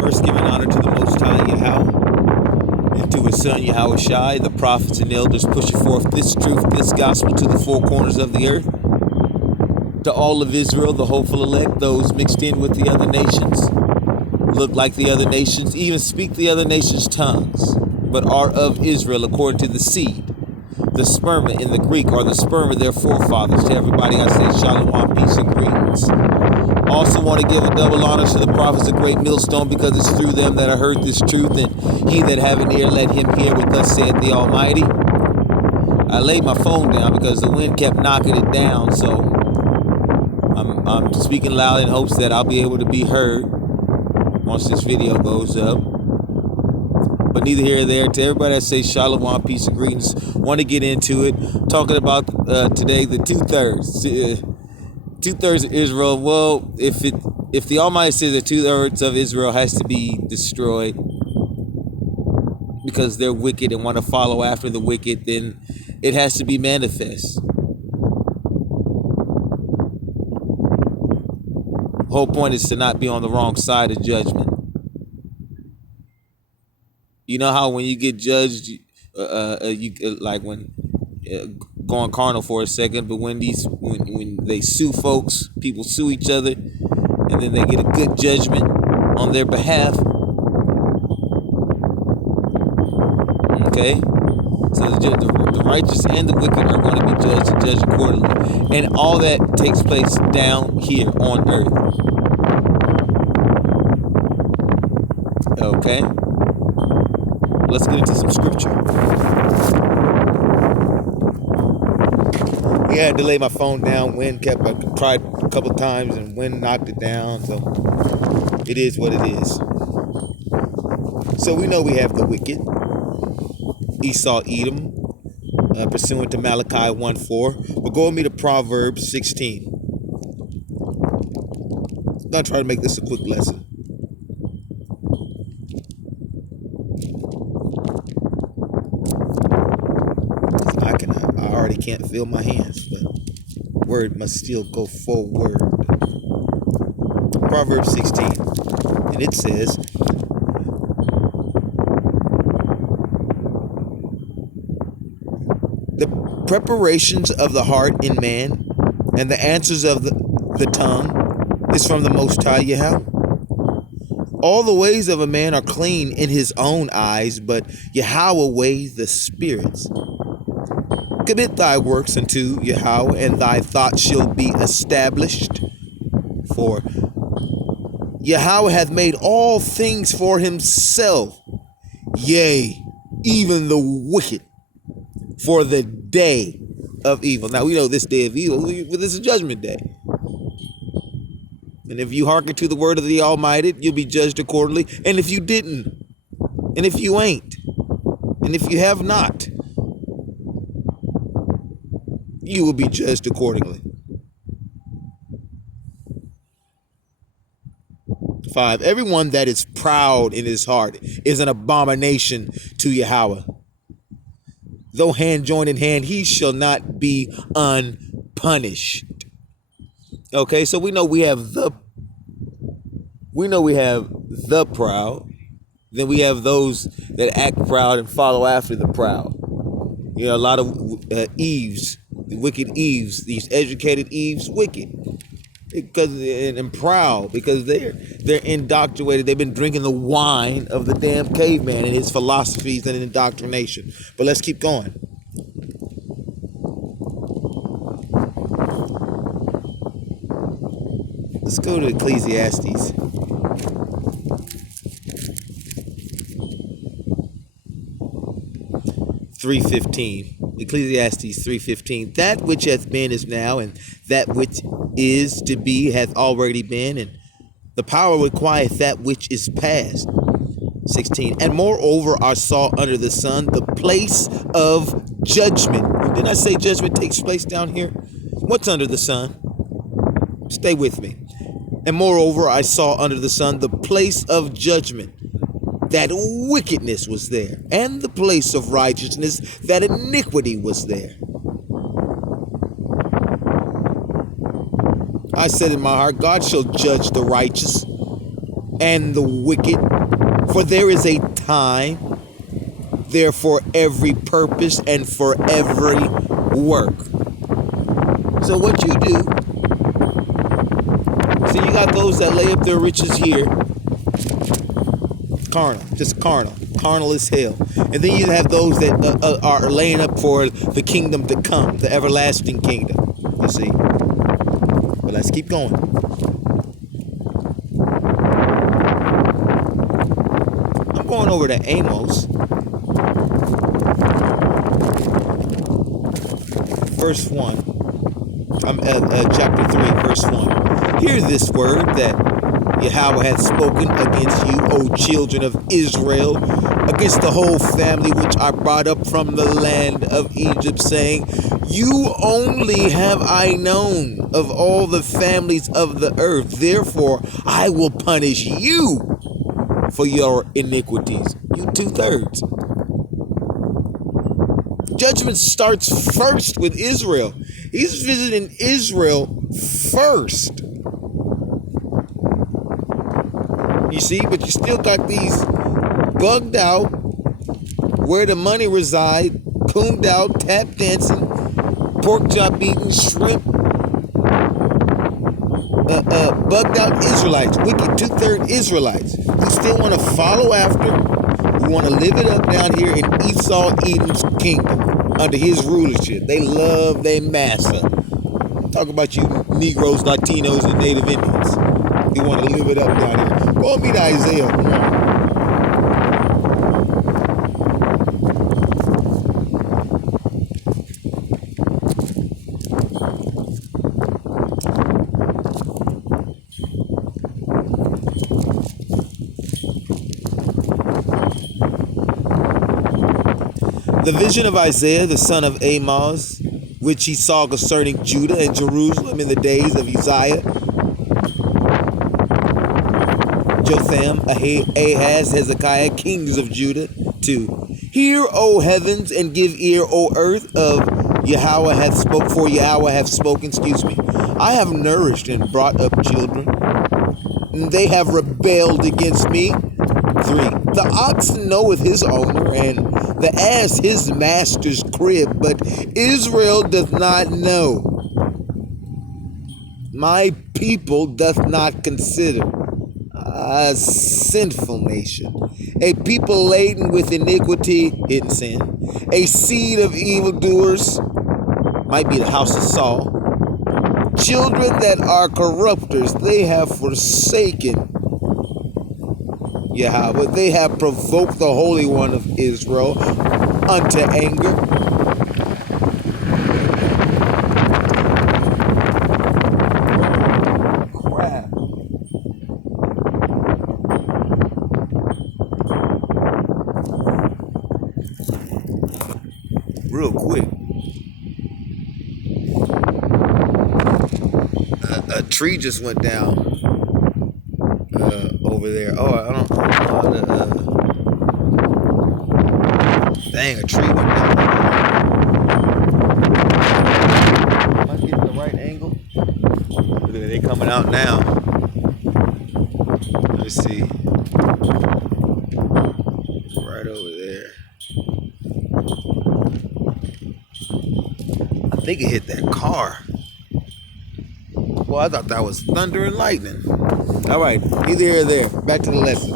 First, giving honor to the Most High Yahweh and to His Son Yahweh Shai, the prophets and elders pushing forth this truth, this gospel to the four corners of the earth, to all of Israel, the hopeful elect, those mixed in with the other nations, look like the other nations, even speak the other nations' tongues, but are of Israel according to the seed. The sperma in the Greek are the sperma, their forefathers. To everybody I say shalom, peace, and greetings. Also want to give a double honor to the prophets of Great Millstone, because it's through them that I heard this truth, and he that have an ear, let him hear what thus saith the Almighty. I laid my phone down because the wind kept knocking it down, so I'm speaking loud in hopes that I'll be able to be heard once this video goes up. But neither here nor there. To everybody that says shalom, peace, and greetings, want to get into it. Talking about today the two-thirds of Israel. Well, if the Almighty says that 2/3 of Israel has to be destroyed because they're wicked and want to follow after the wicked, then it has to be manifest. The whole point is to not be on the wrong side of judgment. You know how when you get judged, like when going carnal for a second, but when they sue folks, people sue each other, and then they get a good judgment on their behalf. Okay, so the righteous and the wicked are going to be judged accordingly, and all that takes place down here on earth. Okay. Let's get into some scripture. Yeah, I had to lay my phone down. I tried a couple times and wind knocked it down. So it is what it is. So we know we have the wicked. Esau, Edom, pursuant to Malachi 1:4. But go with me to Proverbs 16. I'm going to try to make this a quick lesson. I already can't feel my hands, but word must still go forward. Proverbs 16, and it says, the preparations of the heart in man, and the answers of the tongue is from the Most High Yahweh. All the ways of a man are clean in his own eyes, but Yahweh weighs the spirits. Commit thy works unto Yahweh, and thy thoughts shall be established. For Yahweh hath made all things for himself, yea, even the wicked, for the day of evil. Now, we know this day of evil, this is judgment day. And if you hearken to the word of the Almighty, you'll be judged accordingly. And if you didn't, and if you ain't, and if you have not, you will be judged accordingly. 5. Everyone that is proud in his heart is an abomination to Yahweh. Though hand join in hand, he shall not be unpunished. Okay, so we know we have the proud. Then we have those that act proud and follow after the proud. You know, a lot of Eves, the wicked Eves, these educated Eves, wicked, because and proud, because they're indoctrinated. They've been drinking the wine of the damn caveman and his philosophies and indoctrination. But let's keep going. Let's go to Ecclesiastes. Ecclesiastes 3:15. That which hath been is now, and that which is to be hath already been, and the power requireth that which is past. 16. And moreover I saw under the sun the place of judgment. Didn't I say judgment takes place down here? What's under the sun? Stay with me. And moreover I saw under the sun the place of judgment, that wickedness was there, and the place of righteousness, that iniquity was there. I said in my heart, God shall judge the righteous and the wicked, for there is a time there for every purpose and for every work. So what you do, so you got those that lay up their riches here, carnal, just carnal as hell. And then you have those that are laying up for the kingdom to come, the everlasting kingdom, you see. But let's keep going. I'm going over to Amos, verse 1. Chapter 3, verse 1. Hear this word that Yahweh hath spoken against you, O children of Israel, against the whole family which I brought up from the land of Egypt, saying, you only have I known of all the families of the earth. Therefore, I will punish you for your iniquities. You 2/3. Judgment starts first with Israel. He's visiting Israel first. You see, but you still got these bugged out, where the money reside, cooned out, tap dancing, pork chop eating, shrimp, bugged out Israelites, wicked 2/3 Israelites. We still want to follow after. We want to live it up down here in Esau Edom's kingdom under his rulership. They love their master. Talk about you Negroes, Latinos, and Native Indians. We want to live it up down here. Go meet Isaiah 1. The vision of Isaiah, the son of Amos, which he saw concerning Judah and Jerusalem in the days of Uzziah, Jotham, Ahaz, Hezekiah, kings of Judah. 2. Hear, O heavens, and give ear, O earth, of Yahweh hath spoken. For Yahweh hath spoken. I have nourished and brought up children, and they have rebelled against me. 3. The ox knoweth his owner, and the ass his master's crib, but Israel doth not know. My people doth not consider. A sinful nation, a people laden with iniquity, hidden sin, a seed of evildoers, might be the house of Saul, children that are corrupters, they have forsaken Yahweh, they have provoked the Holy One of Israel unto anger. Crap. Real quick. A tree just went down over there. Oh, I don't know. Dang, a tree went down. Am I getting the right angle? Look at it, they coming out now. Let's see. Right over there. I think it hit that car. Well, I thought that was thunder and lightning. All right, either here or there. Back to the lesson.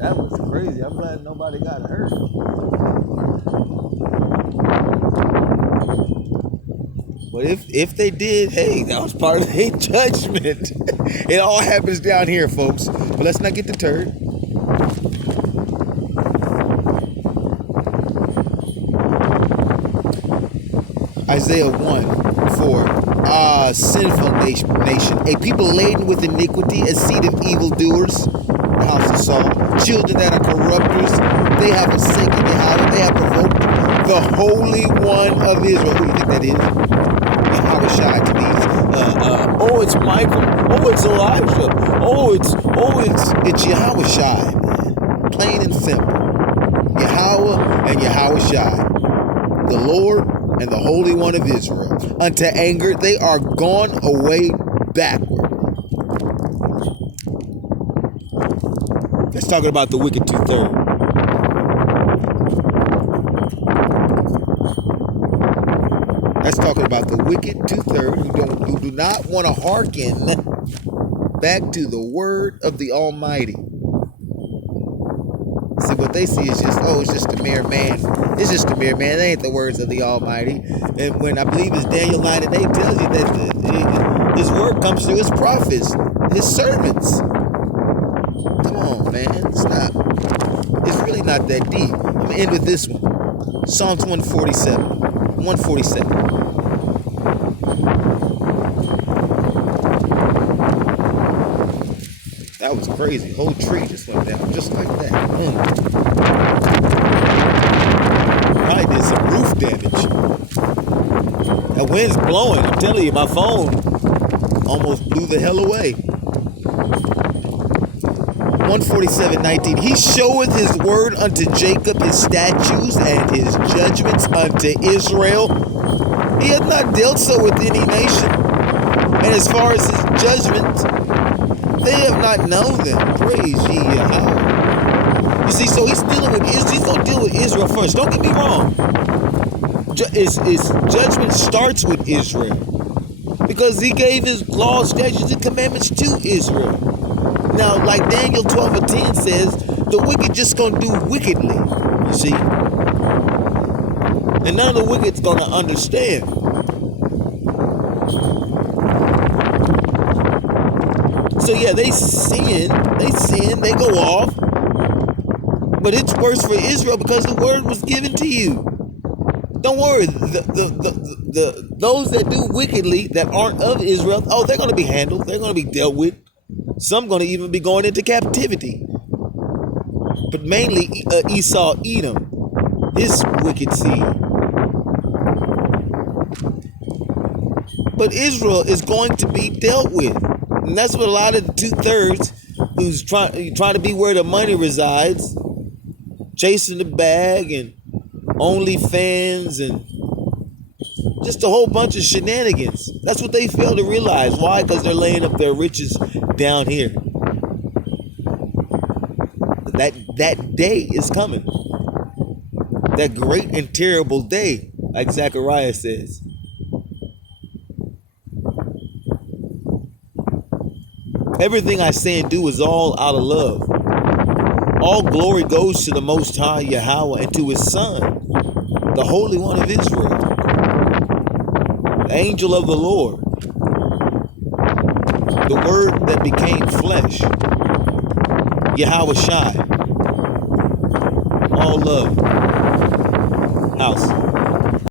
That was crazy. I'm glad nobody got hurt. But if they did, hey, that was part of their judgment. It all happens down here, folks. But let's not get deterred. Isaiah 1:4. Sinful nation, a people laden with iniquity, a seed of evildoers, the house of Saul, children that are corrupters, they have forsaken Yahweh, they have provoked the Holy One of Israel. Who do you think that is? Yahweh shy to these. Oh, it's Michael. Oh, it's Elijah. It's Yahweh shy, man. Plain and simple. Yahweh and Yahweh shy. The Lord and the Holy One of Israel. Unto anger, they are gone away backward. Let's talk about the wicked two-thirds. Let's talk about the wicked two-thirds who do not want to hearken back to the word of the Almighty. See, what they see is just, it's just a mere man. It's just a mere man. They ain't the words of the Almighty. And when I believe it's Daniel 9:8 tells you that his word comes through his prophets, his servants. Come on, man. It's really not that deep. I'm going to end with this one. Psalms 147. 147. That was crazy. Whole tree just went down just like that. Probably did some roof damage. That wind's blowing. I'm telling you, my phone almost blew the hell away. 147:19. He showeth his word unto Jacob, his statutes and his judgments unto Israel. He hath not dealt so with any nation. And as far as his judgments, they have not known them. Praise ye Yahweh. You see, so he's dealing with Israel. He's going to deal with Israel first. Don't get me wrong. His judgment starts with Israel, because he gave his laws, statutes, and commandments to Israel. Now, like Daniel 12:10 says, the wicked just going to do wickedly, you see. And none of the wicked's going to understand. So yeah, they sin, they go off. But it's worse for Israel because the word was given to you. Don't worry, those that do wickedly that aren't of Israel, they're going to be handled. They're going to be dealt with. Some going to even be going into captivity. But mainly Esau, Edom, his wicked seed. But Israel is going to be dealt with. And that's what a lot of the two-thirds who's trying to be where the money resides, chasing the bag and OnlyFans and just a whole bunch of shenanigans. That's what they fail to realize. Why? Because they're laying up their riches down here. That day is coming. That great and terrible day, like Zechariah says. Everything I say and do is all out of love. All glory goes to the Most High Yahweh and to His Son, the Holy One of Israel, the angel of the Lord, the Word that became flesh, Yahweh Shai. All love. House.